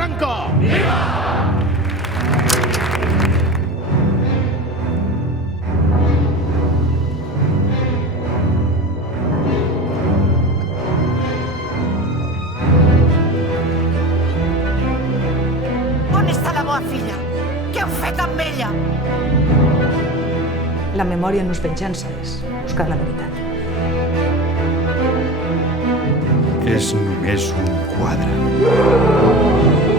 Franco! On està la meva filla? Què heu fet amb ella? La memòria no és venjança, és buscar la veritat. És només un quadre.